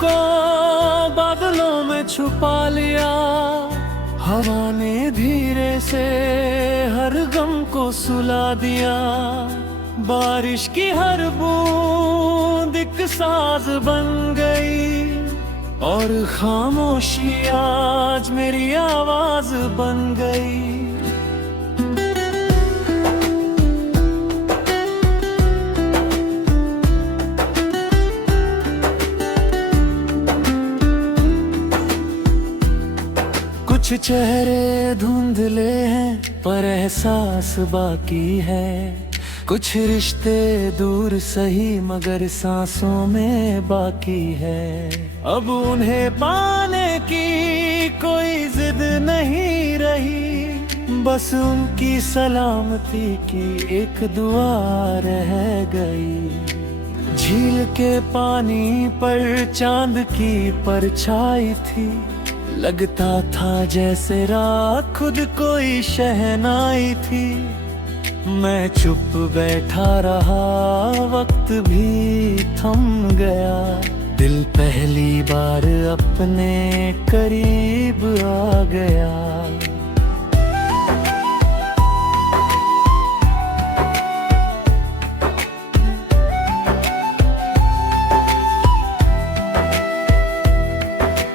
को बादलों में छुपा लिया, हवा ने धीरे से हर गम को सुला दिया। बारिश की हर बूंद एक साज बन गई, और खामोशी आज मेरी आवाज बन गई। कुछ चेहरे धुंधले हैं पर एहसास बाकी है, कुछ रिश्ते दूर सही मगर सांसों में बाकी है। अब उन्हें पाने की कोई जिद नहीं रही, बस उनकी सलामती की एक दुआ रह गई। झील के पानी पर चांद की परछाई थी, लगता था जैसे रात खुद कोई शहनाई थी। मैं चुप बैठा रहा, वक्त भी थम गया, दिल पहली बार अपने करीब आ गया।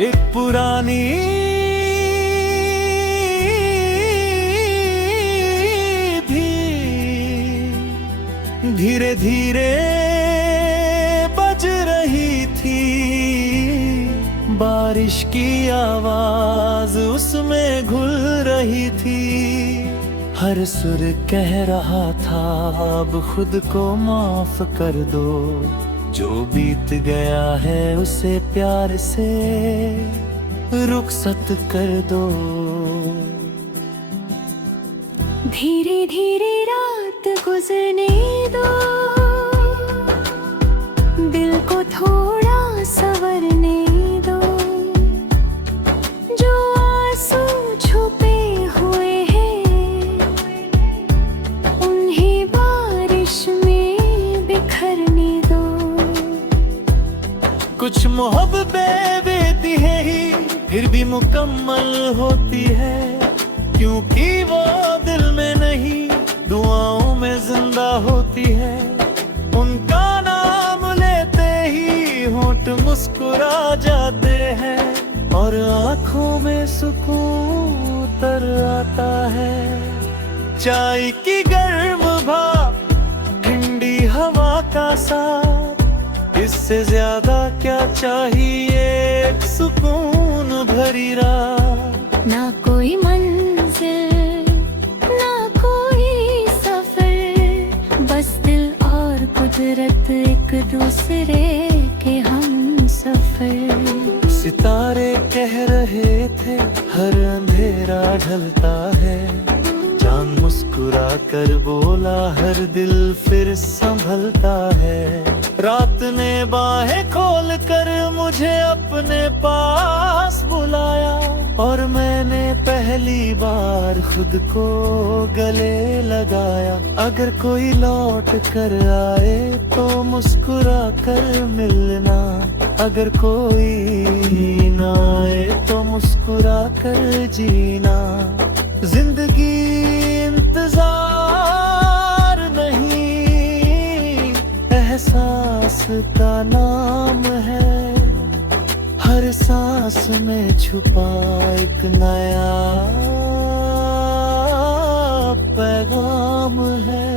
एक पुरानी धीरे धीरे बज रही थी, बारिश की आवाज उसमें घुल रही थी। हर सुर कह रहा था अब खुद को माफ कर दो, जो बीत गया है उसे प्यार से रुखसत कर दो। धीरे धीरे रात गुजरने दो, दिल को थोड़ा संवरने दो। जो आंसू छुपे हुए हैं उन्हें बारिश में बिखरने दो। कुछ मोहब्बतें देती है ही फिर भी मुकम्मल होती है, क्योंकि वो दिल में नहीं दुआओं में जिंदा होती है। उनका नाम लेते ही होंठ मुस्कुरा जाते हैं, और आंखों में सुकून उतर आता है। चाय की गर्म भाप, ठंडी हवा का साथ, इससे ज्यादा क्या चाहिए एक सुकून भरी रात। ना कोई मंजिल ना कोई सफर, बस दिल और कुदरत एक दूसरे के हम सफर। सितारे कह रहे थे हर अंधेरा ढलता है, चांद मुस्कुरा कर बोला हर दिल फिर संभलता है। रात ने बाहें खोल कर मुझे अपने पास बुलाया, और मैंने पहली बार खुद को गले लगाया। अगर कोई लौट कर आए तो मुस्कुरा कर मिलना, अगर कोई ना आए तो मुस्कुरा कर जीना। जिंदगी इंतजार नहीं, एहसास का नाम है। हर सांस में छुपा एक नया पैगाम है।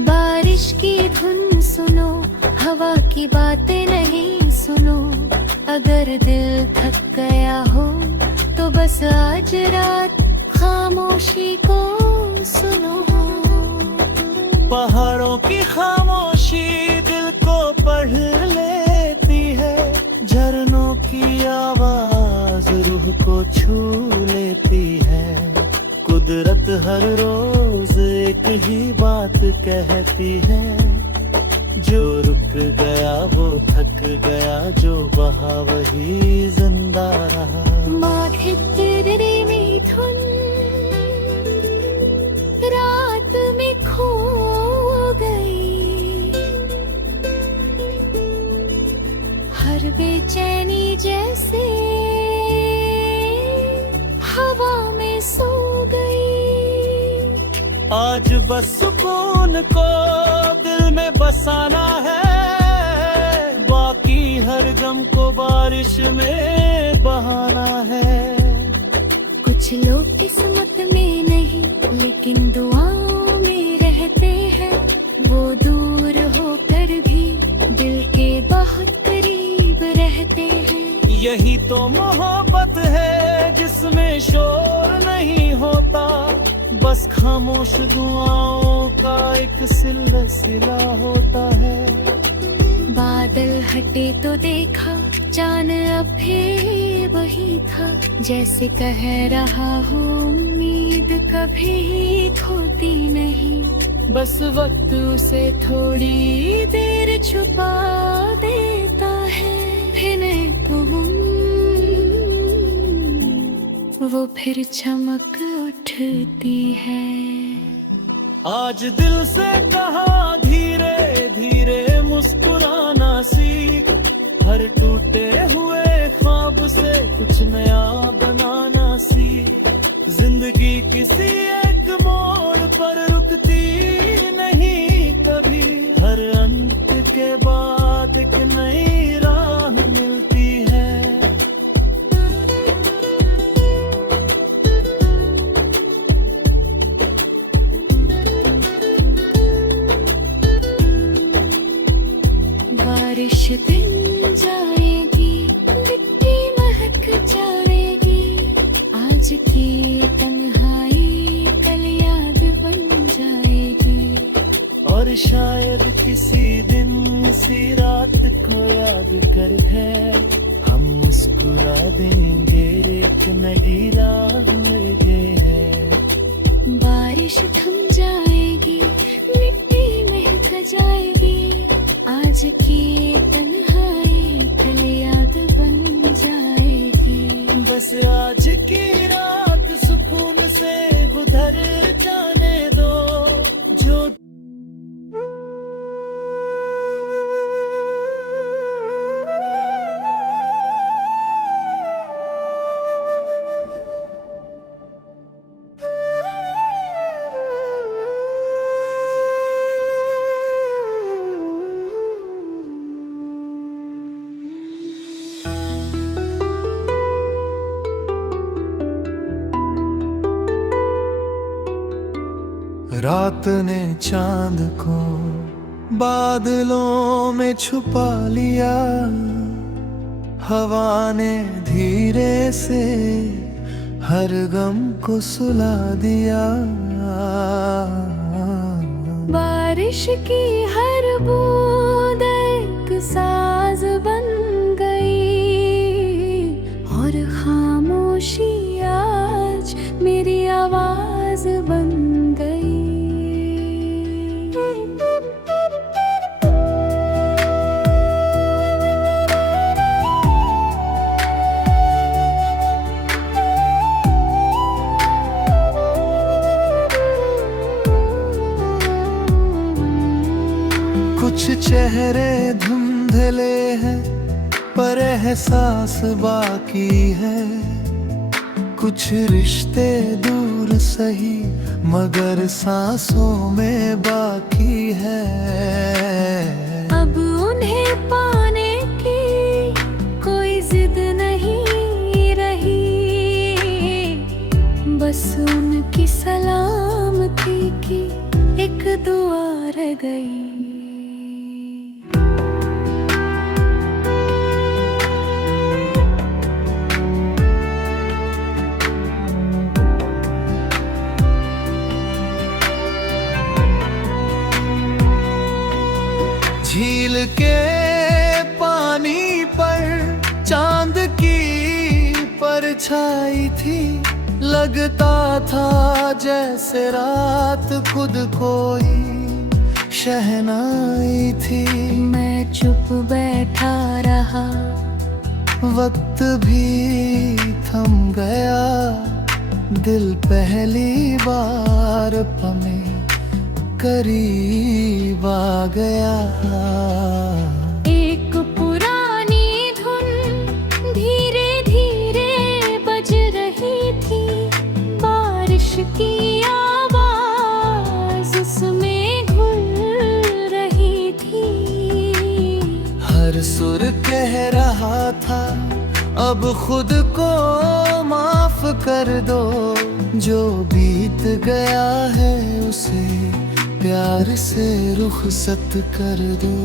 बारिश की धुन सुनो, हवा की बातें नहीं सुनो। अगर दिल थक गया हो तो बस आज रात खामोशी को सुनो। पहाड़ों की खामोशी दिल को पढ़ लेती है, झरनों की आवाज रूह को छू लेती है। कुदरत हर रोज एक ही बात कहती है, जो रुक गया वो थक गया, जो बहा वही जिंदा रहा। माथे तेरे मिथुन रात में खो गई, हर बेचैनी जैसे हवा में सो गई। आज बस सुकून को दिल में बसाना है, बाकी हर गम को बारिश में बहाना है। कुछ लोग किस्मत में नहीं लेकिन दुआओं में रहते हैं, वो दूर होकर भी दिल के बहुत करीब रहते हैं। यही तो मोहब्बत है जिसमें शोर नहीं होता, बस खामोश दुआओं का एक सिलसिला होता है। बादल हटे तो देखा चांद अब भी वही था, जैसे कह रहा हो उम्मीद कभी खोती नहीं। बस वक्त उसे थोड़ी देर छुपा देता है, फिर वो फिर चमक उठती है। आज दिल से कहा धीरे धीरे मुस्कुराना सीख, हर टूटे हुए ख्वाब से कुछ नया बनाना सीख। जिंदगी किसी एक मोड़ पर रुकती नहीं कभी, हर अंत के बाद एक नई राह मिलती है। बारिश दिन जाएगी, मिट्टी महक जाएगी, आज की तन्हाई कल याद बन जाएगी। और शायद किसी दिन इसी रात को याद कर है हम मुस्कुरा देंगे, एक नई राह मिल गई है। बारिश थम जाएगी, मिट्टी महक जाएगी, आज की तन्हाई कल याद बन जाएगी। बस आज की रात सुकून से गुजर जाने दो, जो रात ने चांद को बादलों में छुपा लिया, हवा ने धीरे से हर गम को सुला दिया। बारिश की हर बूंद एक साज बन गई, और खामोशी आज मेरी आवाज बन गई। कुछ चेहरे धुंधले हैं पर एहसास बाकी है, कुछ रिश्ते दूर सही मगर सांसों में बाकी है। अब उन्हें पाने की कोई जिद नहीं रही, बस उनकी सलामती की एक दुआ रह गई। झील के पानी पर चांद की परछाई थी, लगता था जैसे रात खुद कोई शहनाई थी। मैं चुप बैठा रहा, वक्त भी थम गया, दिल पहली बार पमे करीब आ गया। एक पुरानी धुन धीरे धीरे बज रही थी, बारिश की आवाज उसमें घुल रही थी। हर सुर कह रहा था अब खुद को माफ कर दो, जो बीत गया है उसे प्यार से रुखसत कर दो।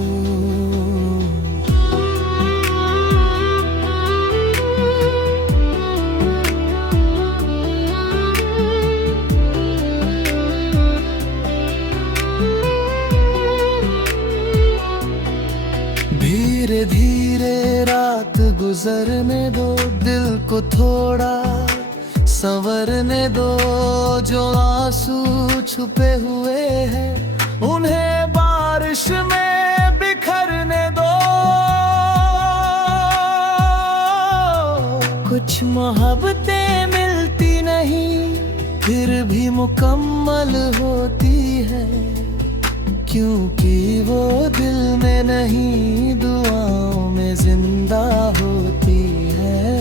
धीरे धीरे रात गुजरने दो, दिल को थोड़ा संवरने दो। जो आंसू छुपे हुए हैं उन्हें बारिश में बिखरने दो। कुछ मोहब्बतें मिलती नहीं फिर भी मुकम्मल होती है, क्योंकि वो दिल में नहीं दुआओं में जिंदा होती है।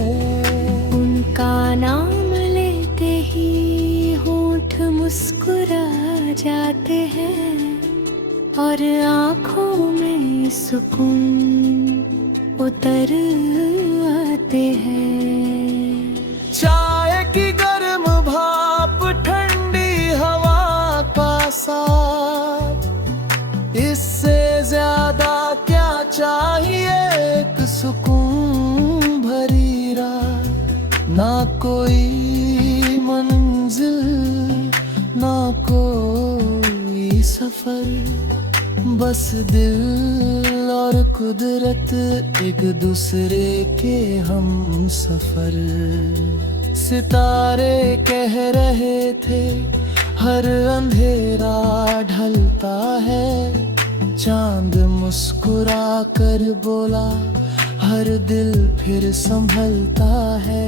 उनका नाम लेते ही होंठ मुस्कुरा जाते हैं और आँखों में सुकून उतर आते हैं। चाय की गर्म भाप ठंडी हवा का साथ, इससे ज्यादा क्या चाहिए। एक सुकून भरी रात, ना कोई मंजिल ना कोई सफर, बस दिल और कुदरत एक दूसरे के हम सफर। सितारे कह रहे थे हर अंधेरा ढलता है, चांद मुस्कुरा कर बोला हर दिल फिर संभलता है।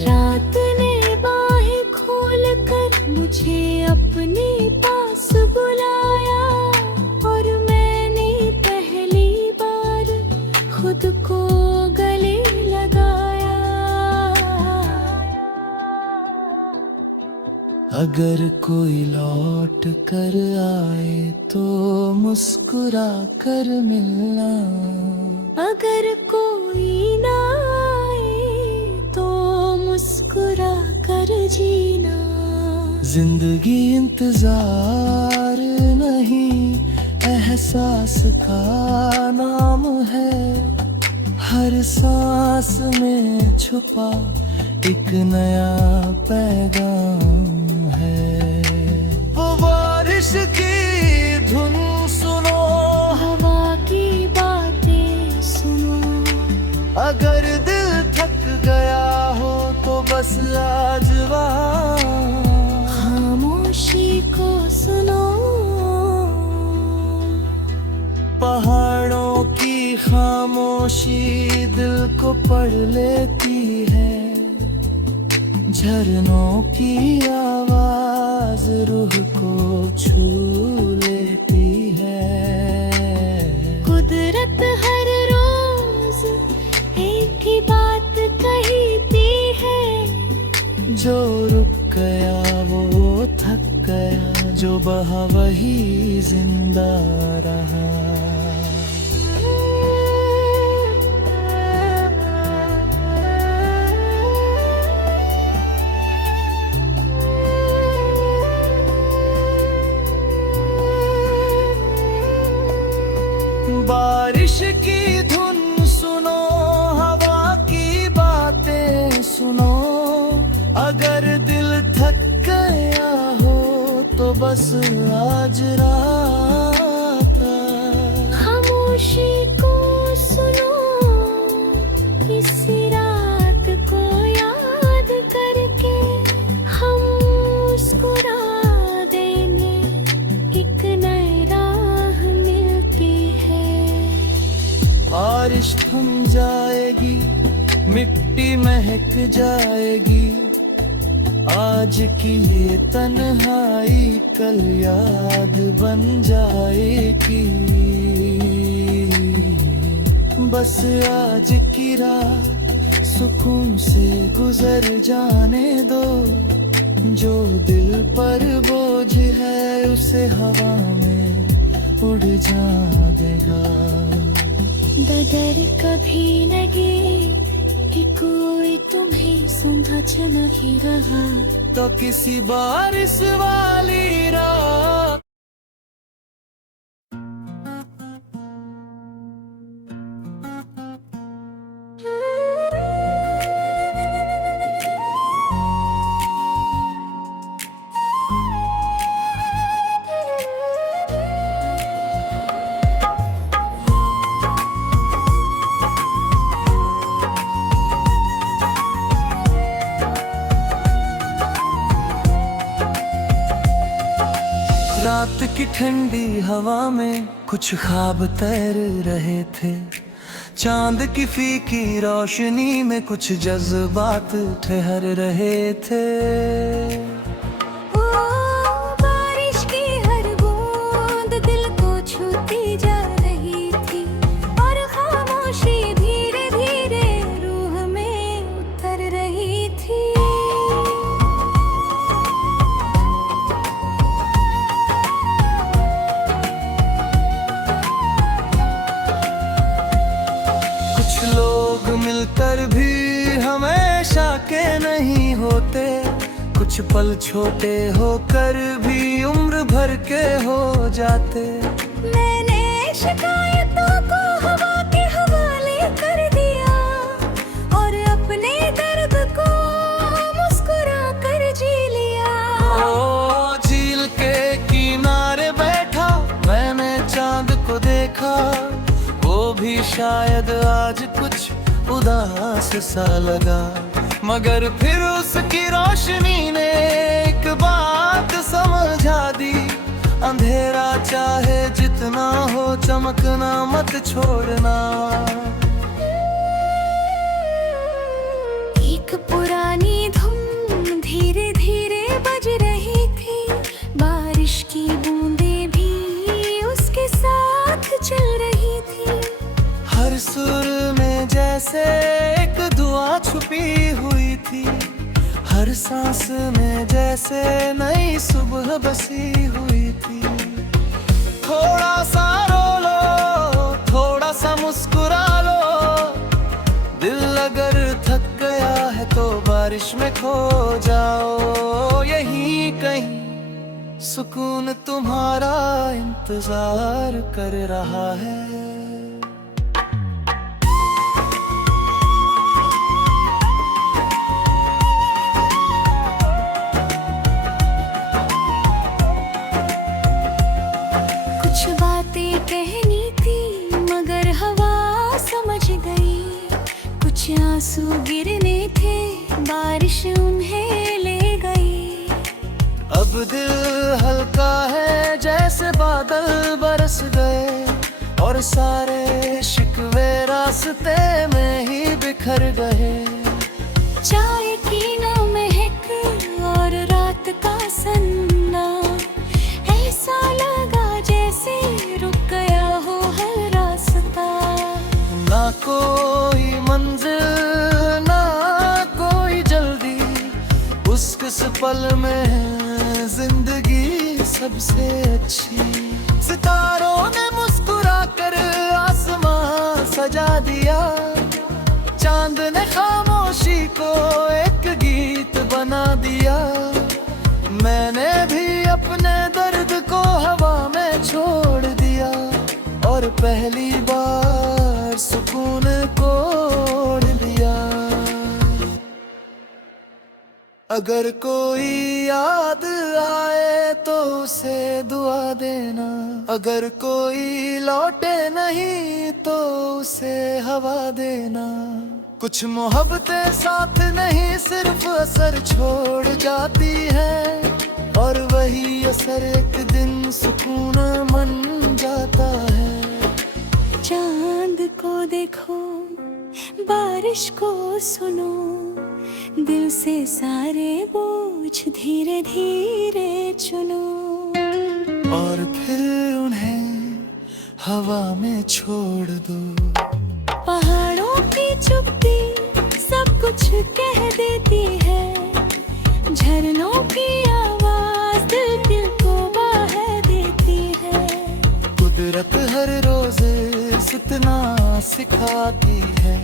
रात ने बाहें खोल कर मुझे अपने पास बुलाया और मैंने पहली बार खुद को गले लगाया। अगर कोई लौट कर आए तो मुस्कुरा कर मिलना, अगर कोई ना आए तो मुस्कुरा कर जीना। जिंदगी इंतजार नहीं एहसास का नाम है, हर सांस में छुपा एक नया पैगाम है। वो बारिश की धुन सुनो, हवा की बातें सुनो, अगर दिल थक गया हो तो बस आज वहाँ खामोशी को सुनो। पहाड़ों की खामोशी दिल को पढ़ लेती है, झरनों की आवाज रूह को छू लेती है। कुदरत हर रोज एक ही बात कहती है, जो रुक गया वो थक गया, जो बहा वही जिंदा रहा। बारिश की धुन सुनो, हवा की बातें सुनो, अगर दिल थक गया हो तो बस आज रात खामोशी को सुनो, इसी रात को याद करके हम मुस्कुरा देंगे एक नया बारिश थम जाएगी, मिट्टी महक जाएगी। आज की ये तन्हाई कल याद बन जाएगी। बस आज की रात सुकून से गुजर जाने दो। जो दिल पर बोझ है उसे हवा में उड़ जाएगा। डर कभी लगे कि कोई तुम्हें समझ नहीं रहा, तो किसी बारिश वाली रात रात की ठंडी हवा में कुछ ख्वाब तैर रहे थे। चांद की फीकी रोशनी में कुछ जज्बात ठहर रहे थे। ओ बारिश की हर बूंद दिल को छूती जा रही थी, और खामोशी धीरे धीरे रूह में उतर रही थी। लोग मिलकर भी हमेशा के नहीं होते, कुछ पल छोटे होकर भी उम्र भर के हो जाते। मैंने शिकायतों को हवा के हवाले कर दिया, और अपने दर्द को मुस्कुरा कर जी लिया। ओ झील के किनारे बैठा मैंने चांद को देखा, वो भी शायद आज कुछ उदास सा लगा। मगर फिर उसकी रोशनी ने एक बात समझा दी, अंधेरा चाहे जितना हो चमकना मत छोड़ना। एक पुरानी धुन धीरे धीरे बज रही थी, बारिश की बूंदें भी उसके साथ चल रही थी। हर सुर में जैसे एक दुआ छुपी हुई थी, हर सांस में जैसे नई सुबह बसी हुई थी। थोड़ा सा रो लो, थोड़ा सा मुस्कुरा लो, दिल अगर थक गया है तो बारिश में खो जाओ। यहीं कहीं सुकून तुम्हारा इंतजार कर रहा है। कुछ बातें कहनी थी मगर हवा समझ गई, कुछ आंसू गिरने थे बारिश उन्हें ले गई। अब दिल हल्का है जैसे बादल बरस गए, और सारे शिकवे रास्ते में ही बिखर गए। चाय की ना महक और रात का सन्ना, ऐसा लगा जैसे रुक गया हो हर रास्ता। ना कोई मंजिल ना कोई जल्दी, उस पल में है जिंदगी सबसे अच्छी। सितारों ने मुस्कुरा कर आसमां सजा दिया, चांद ने खामोशी को एक गीत बना दिया। मैंने भी अपने दर्द को हवा में छोड़ दिया, और पहली बार सुकून को ओढ़ लिया। अगर कोई याद आए तो उसे दुआ देना, अगर कोई लौटे नहीं तो उसे हवा देना। कुछ मोहब्बतें साथ नहीं सिर्फ असर छोड़ जाती है, और वही असर एक दिन सुकून बन जाता है। चांद को देखो, बारिश को सुनो, दिल से सारे बोझ धीरे धीरे चुनो। और फिर उन्हें हवा में छोड़ दो। पहाड़ों की चुप्पी सब कुछ कह देती है, झरनों की आवाज दिल को बहा देती है। कुदरत हर रोज इतना सिखाती है,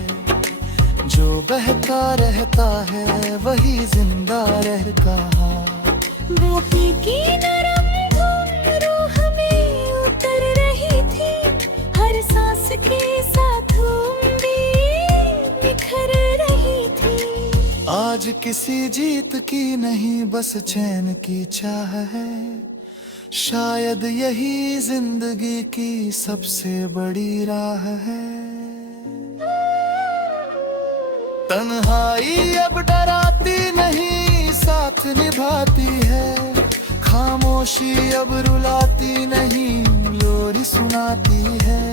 जो बहता रहता है वही जिंदा रहता है। मोती की नरम धूम रूह में उतर रही थी, हर सांस के साथ भी निखर रही थी। आज किसी जीत की नहीं बस चैन की चाह है, शायद यही जिंदगी की सबसे बड़ी राह है। तन्हाई अब डराती नहीं, साथ निभाती है। खामोशी अब रुलाती नहीं, लोरी सुनाती है।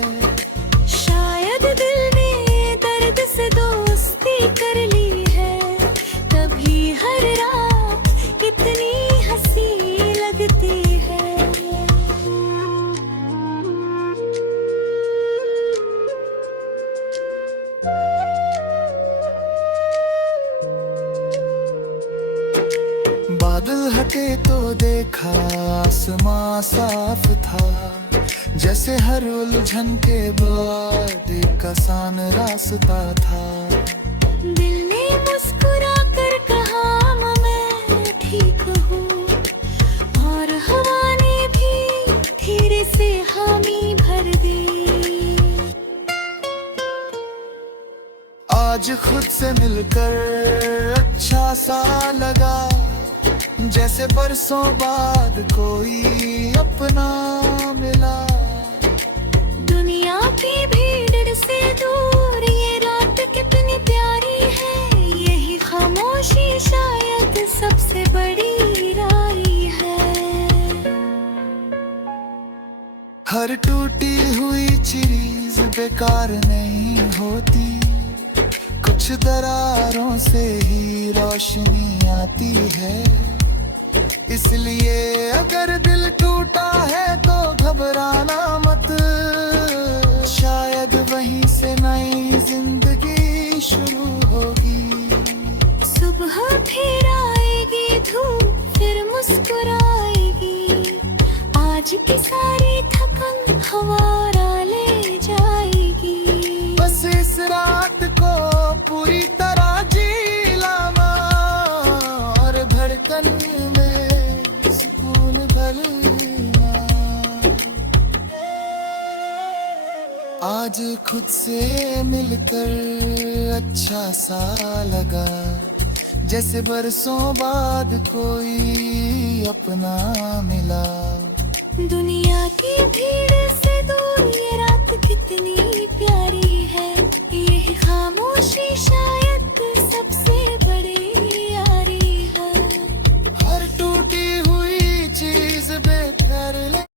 शायद दिल ने दर्द से दोस्ती कर ली है, तभी हर रात इतनी हंसी लगती है। बादल हटे तो देखा आसमां साफ था, जैसे हर उलझन के बाद एक आसान रास्ता था। दिल ने मुस्कुरा कर कहा मैं ठीक हूँ, और हवा ने भी धीरे से हामी भर दी। आज खुद से मिलकर अच्छा सा लगा, जैसे बरसों बाद कोई अपना मिला। दुनिया की भीड़ से दूर ये रात कितनी प्यारी है, यही खामोशी शायद सबसे बड़ी राई है। हर टूटी हुई चीज बेकार नहीं होती, कुछ दरारों से ही रोशनी आती है। इसलिए अगर दिल टूटा है तो घबराना मत, शायद वहीं से नई जिंदगी शुरू होगी। सुबह फिर आएगी धूप, फिर मुस्कुराएगी, आज की सारी थकन हवारा ले जाएगी। बस इस रात को पूरी तरह जी लाना, और धड़कन में सुकून भरना। आज खुद से मिलकर अच्छा सा लगा, जैसे बरसों बाद कोई अपना मिला।